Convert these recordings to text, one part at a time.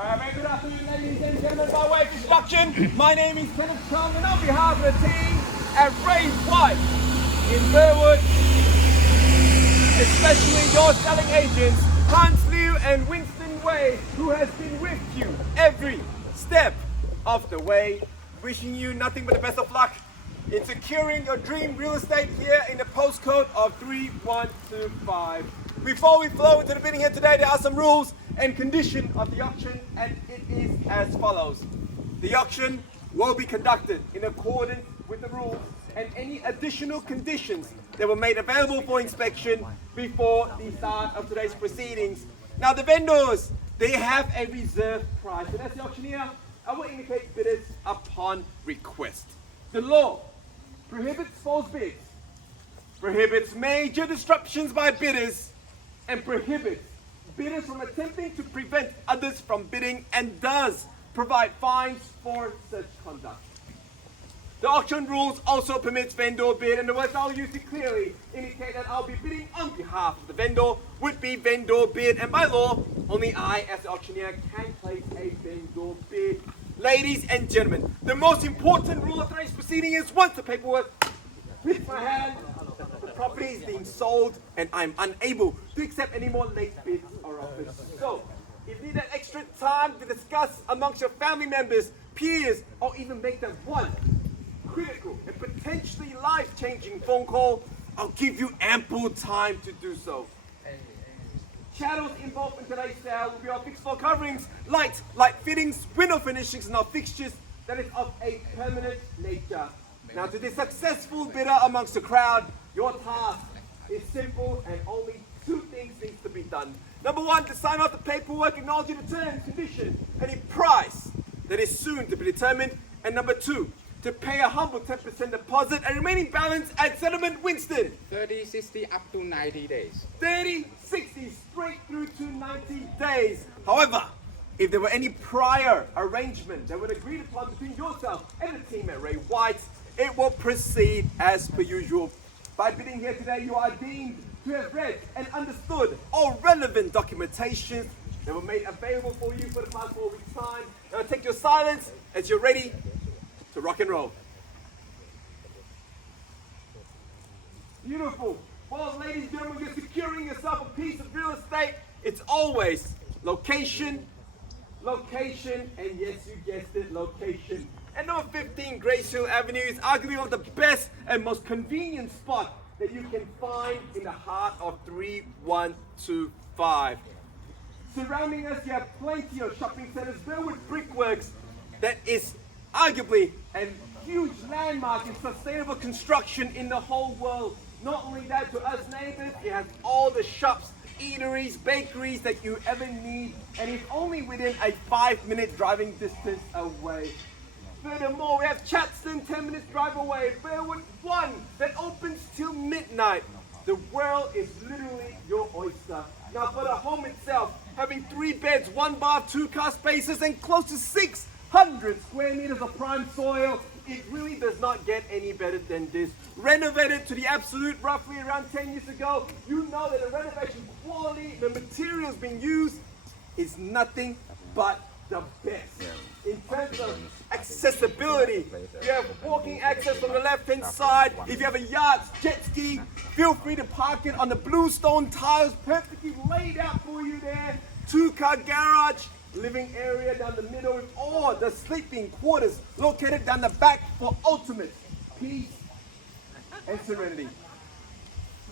Very good afternoon, ladies and gentlemen. By way of introduction, my name is Kenneth Chung, and on behalf of the team at Ray White in Burwood, especially your selling agents, Hans Liu and Winston Wei, who has been with you every step of the way, wishing you nothing but the best of luck in securing your dream real estate here in the postcode of 3125. Before we flow into the bidding here today, there are some rules and conditions of the auction, and it is as follows. The auction will be conducted in accordance with the rules and any additional conditions that were made available for inspection before the start of today's proceedings. Now the vendors, they have a reserve price, and as the auctioneer, I will indicate bidders upon request. The law prohibits false bids, prohibits major disruptions by bidders, and prohibits bidders from attempting to prevent others from bidding, and does provide fines for such conduct. The auction rules also permits vendor bid, and the words I'll use to clearly indicate that I'll be bidding on behalf of the vendor would be vendor bid, and by law, only I as the auctioneer can place a vendor bid. Ladies and gentlemen, the most important rule of today's proceeding is once the paperwork hits my hand, the property is being sold and I'm unable to accept any more late bids or offers. So, if you need that extra time to discuss amongst your family members, peers, or even make them one critical and potentially life-changing phone call, I'll give you ample time to do so. Shadows involved in today's sale will be our fixed floor coverings, light fittings, window finishings, and our fixtures that is of a permanent nature. Now, to the successful bidder amongst the crowd, your task is simple and only two things needs to be done. Number one, to sign off the paperwork acknowledging the terms, condition, and a price that is soon to be determined. And number two, to pay a humble 10% deposit and remaining balance at settlement. Winston. 30, 60, up to 90 days. 30, 60, straight through to 90 days. However, if there were any prior arrangement that would agreed upon between yourself and the team at Ray White, it will proceed as per usual. By bidding here today, you are deemed to have read and understood all relevant documentation that were made available for you for the past 4 weeks' time. Now take your silence as you're ready to rock and roll. Beautiful. Well, ladies and gentlemen, you're securing yourself a piece of real estate. It's always location, location, and yes, you guessed it, location. And number 15 Gracehill Avenue is arguably one of the best and most convenient spot that you can find in the heart of 3125. Surrounding us, you have plenty of shopping centers, Burwood Brickworks, that is arguably a huge landmark in sustainable construction in the whole world. Not only that, to us neighbors, it has all the shops, eateries, bakeries that you ever need, and it's only within a 5-minute driving distance away. Furthermore, we have Chatston, 10 minutes drive away, Burwood 1 that opens till midnight. The world is literally your oyster. Now for the home itself, having 3 beds, 1 bath, 2 car spaces, and close to 600 square meters of prime soil, it really does not get any better than this. Renovated to the absolute roughly around 10 years ago, you know that the renovation quality, the materials being used is nothing but the best. In terms of accessibility, you have walking access from the left-hand side. If you have a yacht, jet ski, feel free to park it on the bluestone tiles, perfectly laid out for you there. 2-car garage, living area down the middle, or the sleeping quarters located down the back for ultimate peace and serenity.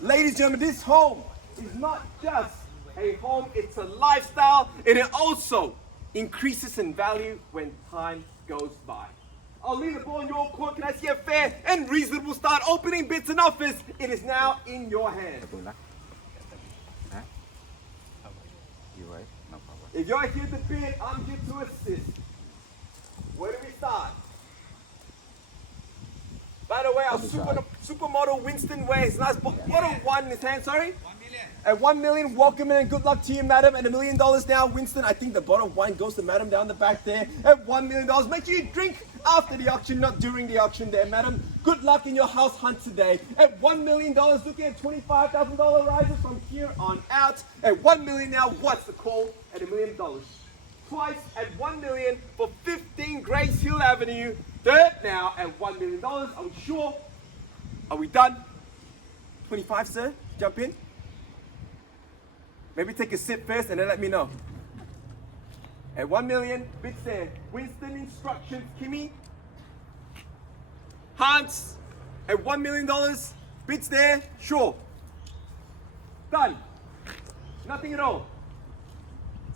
Ladies and gentlemen, this home is not just a home, it's a lifestyle, and it also increases in value when time goes by. I'll leave the ball in your court. Can I see a fair and reasonable start opening bids and offers? It is now in your hands. If you're here to bid, I'm here to assist. Where do we start? By the way, our supermodel Winston wears nice bottle 1 in his hand, sorry? 1 million. At 1 million, welcome and good luck to you, madam. And $1 million now, Winston. I think the bottle of wine goes to madam down the back there. At $1 million, make sure you drink after the auction, not during the auction there, madam. Good luck in your house hunt today. At $1 million, looking at $25,000 rises from here on out. At $1 million now, what's the call at $1 million? twice at 1 million for 15 Gracehill Avenue. Third now at $1 million. Are we sure? Are we done? 25, sir? Jump in. Maybe take a sip first and then let me know. At 1 million, bids there. Winston instructions, Kimmy. Hans, at $1 million, bids there, sure. Done. Nothing at all.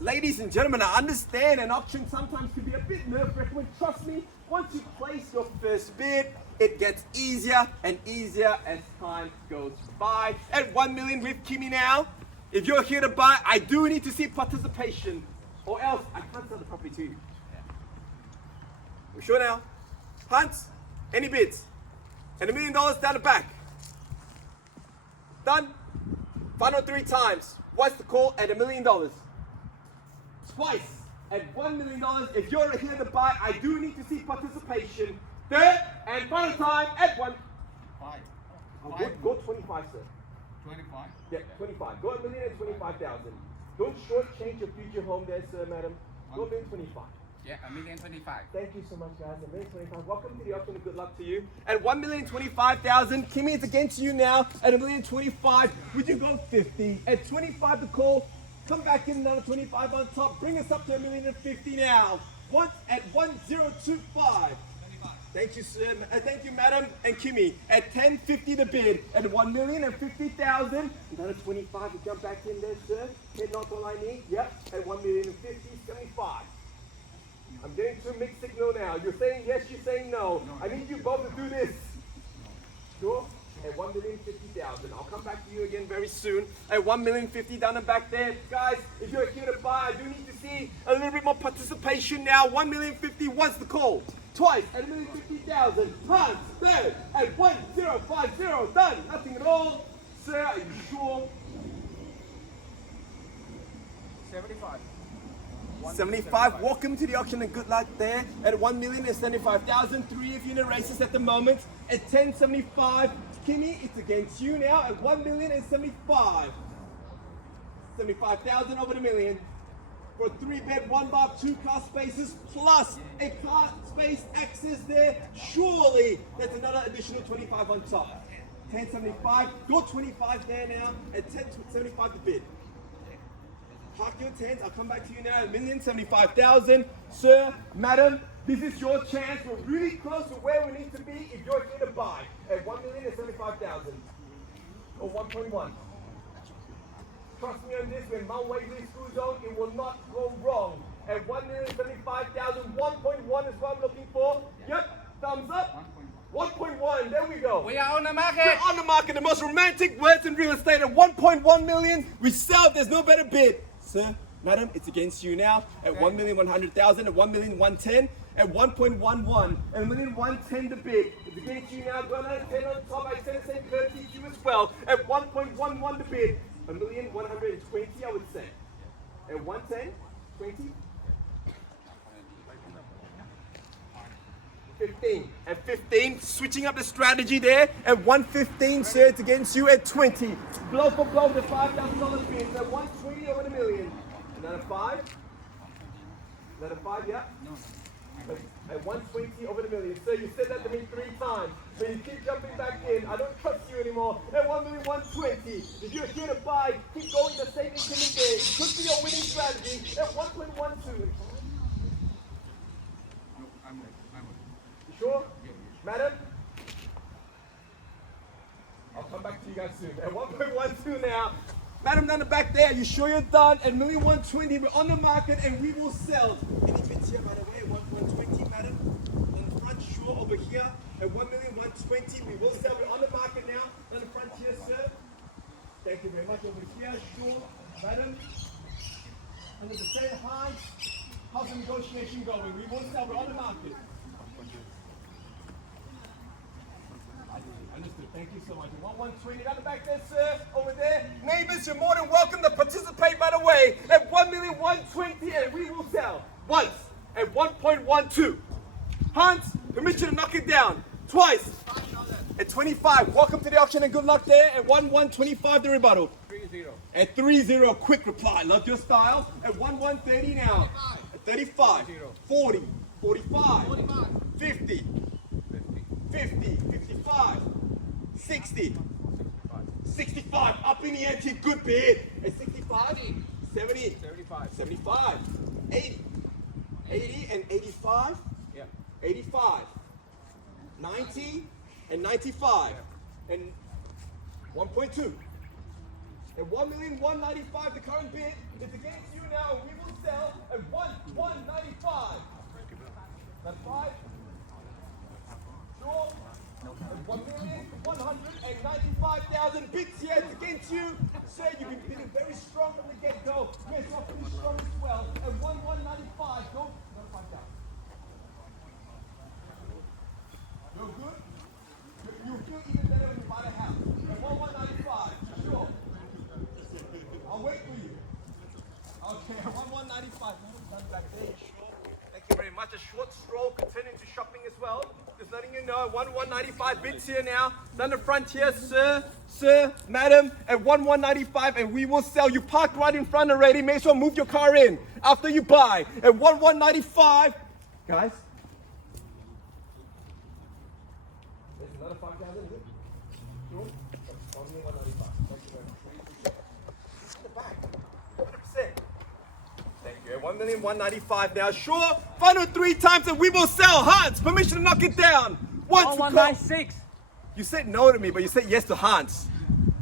Ladies and gentlemen, I understand an auction sometimes can be a bit nerve-wracking. Trust me, once you place your first bid, it gets easier and easier as time goes by. At 1 million with Kimmy now, if you're here to buy, I do need to see participation, or else I can't sell the property to you. We're sure now? Hans, any bids? And $1 million down the back. Done? Final 3 times. What's the call at $1 million? Twice at $1 million. If you're here to buy, I do need to see participation. Third and final time at 1. 5. Go 25, sir. 25. Yeah, 25. Go $1 million and 25,000. Don't shortchange your future home there, sir, madam. Go $1 million 25. Yeah, $1,025,000. Thank you so much, guys. $1 million 25. Welcome to the auction and good luck to you. At $1,025,000, Kimmy, it's against you now. At $1 million 25, would you go 50? At 25 to call, come back in another 25 on top. Bring us up to $1 million 50 now. Once at 1025. Thank you, sir. Thank you, madam and Kimmy. At 1050 the bid. At 1,050,000. Another 25 to jump back in there, sir. Head knock all I need. Yep. At 1,050,000, 75. I'm getting two mixed signal now. You're saying yes, you're saying no. I need you both to do this. Sure? At 1,050,000. I'll come back to you again very soon. At 1,050,000 down the back there. Guys, if you're here to buy, I do need to see a little bit more participation now. 1,050,000, what's the call? Twice at 1,050,000. Hans, third at 1050. Done. Nothing at all. Sir, are you sure? 75. 75. Welcome to the auction and good luck there. At 1,075,000. 3 of you in the races at the moment. At 1075. Kimmy, it's against you now at 1,075,000. 75,000 over the million. For 3-bed, 1-bath, 2-car spaces, plus a car space access there. Surely that's another additional 25 on top. 1075. Go 25 there now. At 1075 the bid. Park your tents. I'll come back to you now. 1,075,000. Sir, madam, this is your chance. We're really close to where we need to be if you're here to buy. At 1,075,000. Or 1.1. Trust me on this, when Mount Waverly School Zone, it will not go wrong. At 1,075,000, 1.1 is what I'm looking for. Yep, thumbs up. 1.1, there we go. We are on the market. We're on the market, the most romantic words in real estate. At 1.1 million, we sell, there's no better bid. Sir, madam, it's against you now. At 1,100,000, at 1,110,000, at 1.11, and 1,110,000 the bid. It's against you now. Go another 10 on top. I said the same courtesy to you as well. At 1.11 the bid. 1,120,000, I would say. At 110, 20, 15. At 15, switching up the strategy there. At 115, sir, it's against you. At 20, blow for blow, the $5,000 bids. At 120 over the million. Another 5. Another 5, yeah. At 120 over the million. Sir, you said that to me 3 times. So you keep jumping back in. I don't trust you anymore. At 1,120,000. If you're here to buy, keep going the same increment there. It could be your winning strategy. At 1.12. You sure? Madam? I'll come back to you guys soon. At 1.12 now. Madam down the back there, you sure you're done? At 1,120,000, we're on the market and we will sell. Any bids here, by the way, at 1.20, madam? On the front, sure, over here. At 1,120,000, we will sell. We're on the market now. On the front here, sir. Thank you very much. Over here, sure. Madam? Under the same height. How's the negotiation going? We will sell. We're on the market. Understood. Thank you so much. 1,120 down the back there, sir. Over there. Neighbors, you're more than welcome to participate, by the way. At 1,120,000, and we will sell. Once. At 1.12. Hans, permission to knock it down. Twice. At 25. Welcome to the auction and good luck there. At 1,125 the rebuttal. 30. At 30, quick reply. Love your style. At 1,130 now. 35, 40, 45, 50, 50, 55, 60, 65, up in the ante, good bid. At 65, 70, 75, 80, 80 and 85, 85, 90 and 95, and 1.2. At 1,195,000, the current bid is against you now, and we will sell at 1,195. That's 5. Sure. At 1,195,000 bids here, it's against you. Sir, you've been bidding very strong from the get-go. Yes, you're pretty strong as well. At 1,195, go. No, 5,000. You're good? You'll feel even better when you buy the house. At 1,195, sure. I'll wait for you. Okay, 1,195. Done back there, sure. Thank you very much. A short stroll, continuing to shopping as well. Just letting you know, 1,195 bids here now. Down the front here, sir, madam, at 1,195, and we will sell. You parked right in front already. May as well move your car in after you buy. At 1,195, guys. There's another 5,000, is it? Sure. 1,195. Thank you very much. In the back, 100%. Thank you. 1,195 now. Sure. Final 3 times and we will sell. Hans, permission to knock it down. 196. You said no to me, but you said yes to Hans.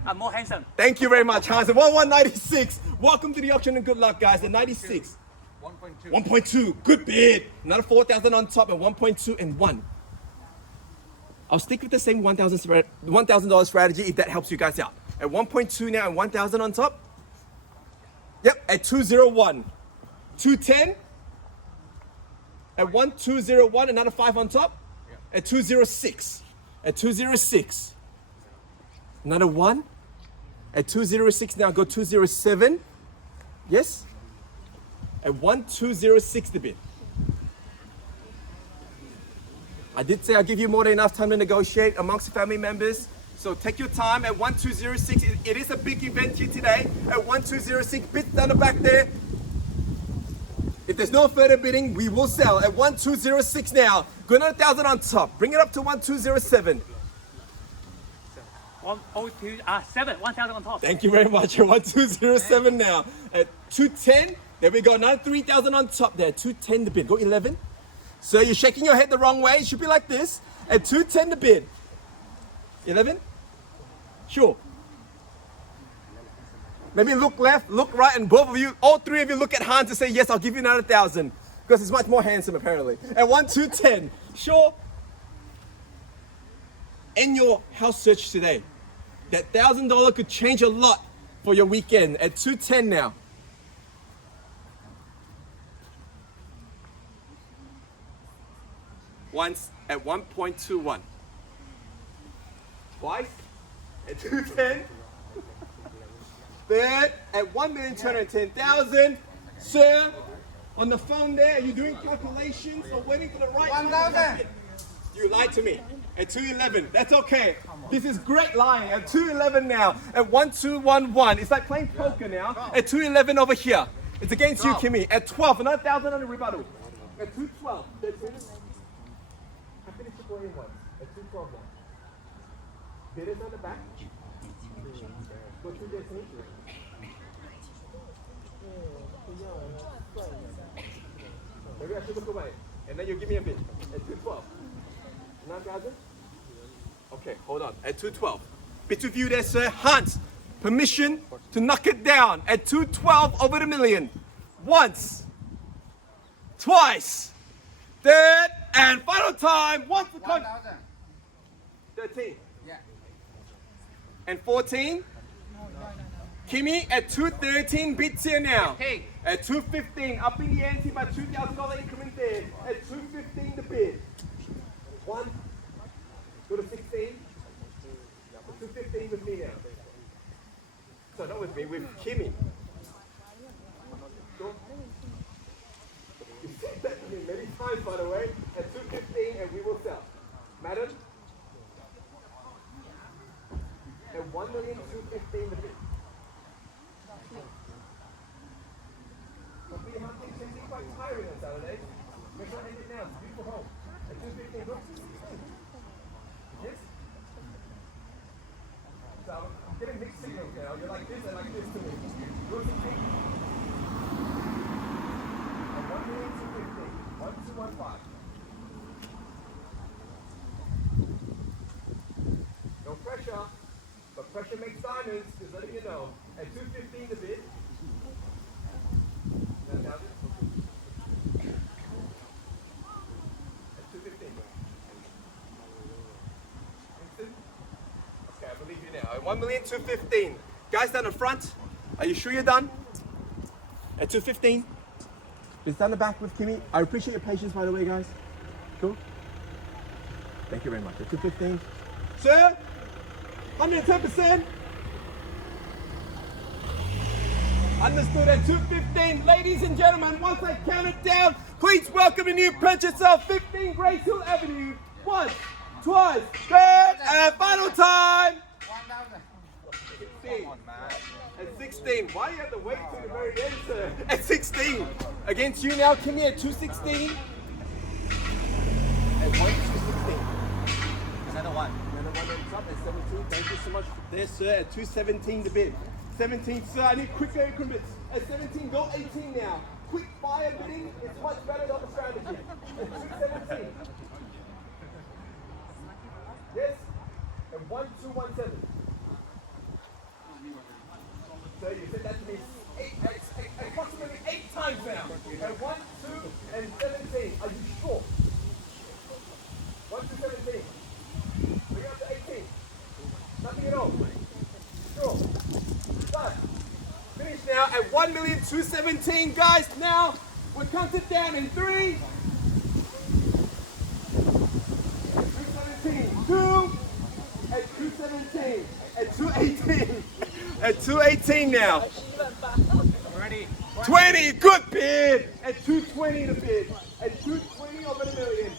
I'm more handsome. Thank you very much, Hans. At 1,196. Welcome to the auction and good luck, guys. At 96. 1.2. 1.2. Good bid. Another 4,000 on top at 1.2 and 1. I'll stick with the same $1,000 strategy if that helps you guys out. At 1.2 now and 1,000 on top. Yep, at 201. 210. At 1201, another 5 on top. At 206. At 206. Another 1. At 206 now, go 207. Yes? At 1206 the bid. I did say I'll give you more than enough time to negotiate amongst the family members. So take your time at 1206. It is a big event here today. At 1206, bids down the back there. If there's no further bidding, we will sell at 1206 now. Go another 1,000 on top. Bring it up to 1207. 1,027. 1,000 on top. Thank you very much. At 1207 now. At 210, there we go. Another 3,000 on top there. 210 the bid. Go 11. So you're shaking your head the wrong way. It should be like this. At 210 the bid. 11? Sure. Maybe look left, look right, and both of you, all 3 of you look at Hans and say, yes, I'll give you another 1,000. Because he's much more handsome, apparently. At 1210. Sure. End your house search today. That $1,000 could change a lot for your weekend. At 210 now. Once at 1.21. Twice at 210. Third at 1,210,000. Sir, on the phone there, are you doing calculations or waiting for the right 1,000. You lied to me. At 211. That's okay. This is great lying. At 211 now. At 1211. It's like playing poker now. At 211 over here. It's against you, Kimmy. At 12. Another 1,000 on the rebuttal. At 212. That's it. I finished the playing once. At 212 now. Bidders on the back. Go through this. Maybe I should look away. And then you give me a bid. At 212. 9,000? Okay, hold on. At 212. Bid to view there, sir. Hans, permission to knock it down. At 212 over the million. Once. Twice. Third. And final time. Once the 1,000. 13. Yeah. And 14. Kimmy at 213 bids here now. Hey. At 215, up in the ante by $2,000 increment there. At 215 the bid. 1. Go to 16. 215 with me now. So not with me, with Kimmy. Sure. You said that to me many times, by the way. At 215 and we will sell. Madam? At 1,215,000 the bid. But we have things can be quite tiring. Saturday. Make sure I end it now. It's a beautiful home. At 2:15, look. Yes? So I'm getting mixed signals now. You're like this and like this to me. Yours is pink. And 1,215. 1,215. No pressure, but pressure makes diamonds, just letting you know. At 2:15 the bid. Now, at 2:15. Okay, I believe you now. At 1,215,000. Guys down the front, are you sure you're done? At 2:15. It's down the back with Kimmy. I appreciate your patience, by the way, guys. Cool? Thank you very much. At 2:15. Sir? 110%. Understood. At 2:15. Ladies and gentlemen, once I count it down, please welcome a new purchase of 15 Gracehill Avenue. Once, twice, third, and final time. 1,000. 16. At 16. Why do you have to wait till the very end, sir? At 16. Against you now, Kimmy at 2:16. At 1,216. Another one. Another one on top at 17. Thank you so much there, sir. At 2:17 the bid. 17, sir. I need quicker increments. At 17, go 18 now. Quick fire bidding is much better than the strategy. At 2:17. Yes. At 1,217. So you said that to me approximately 8 times now. At 1, 2, and 17. Are you sure? 1 to 17. Bring it up to 18. Nothing at all. Sure. Done. Finish now at 1,217,000. Guys, now we're counted down in 3. 217. 2. At 217. At 218. At 218 now. Ready. 20. Good bid. At 220 the bid. At 220 over the million.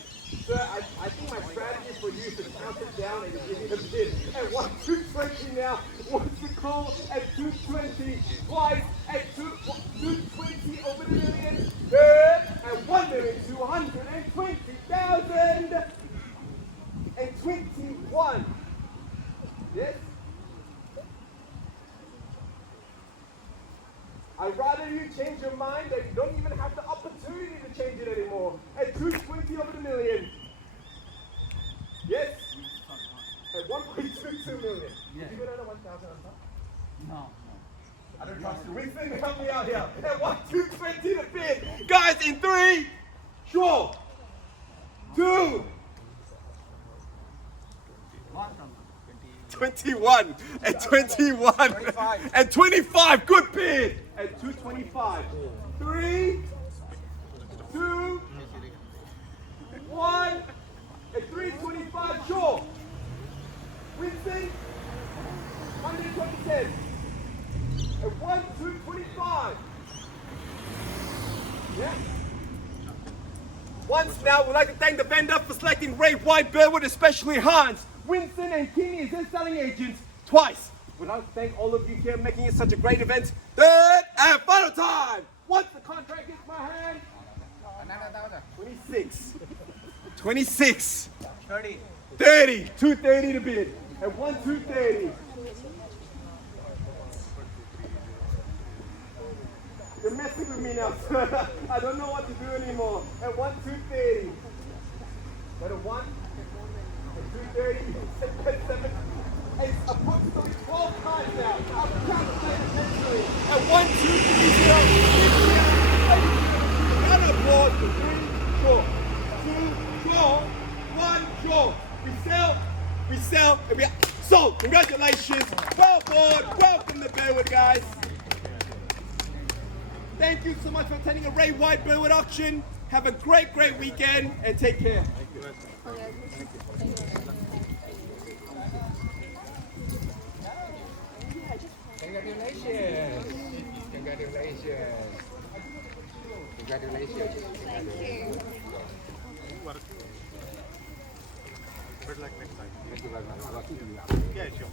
Sir, I think my strategy for you is to count it down and give you the bid. At 220 now. Once the call at 220. Twice at 220 over the million. Third at 1,220,000. And 21. Yes? I'd rather you change your mind that you don't even have the opportunity to change it anymore. At 220 over the million. Yes? At 1.22 million. Yeah. Did you go down to 1,000 on top? No. I don't trust you. Winston, help me out here. At 1,220 the bid. Guys, in 3. Sure. 2. 21. At 21. 25. At 25. Good bid. At 225. 3. 2. 1. At 325. Sure. Winston. 120. At 1,225. Yeah. Once now, we'd like to thank the vendor for selecting Ray White, Burwood, especially Hans, Winston, and Kinney as their selling agents twice. We'd like to thank all of you here making it such a great event. Third and final time. Once the contract hits my hand, Another 1,000. 26. 26. 30. 30. 230 to bid. At 1,230. You're messing with me now, sir. I don't know what to do anymore. At 1,230. At a 1. At 230. At 7. It's approximately 12 times now. I'll count the play eventually. At 1, 2, 3, 0. Round of applause for 3, draw. 2, draw. 1, draw. We sell, and we are sold. Congratulations. Well aboard. Welcome to Burwood, guys. Thank you so much for attending a Ray White Burwood auction. Have a great, great weekend and take care. Congratulations. Congratulations. Congratulations. Good luck next time. Thank you very much. Yeah, sure.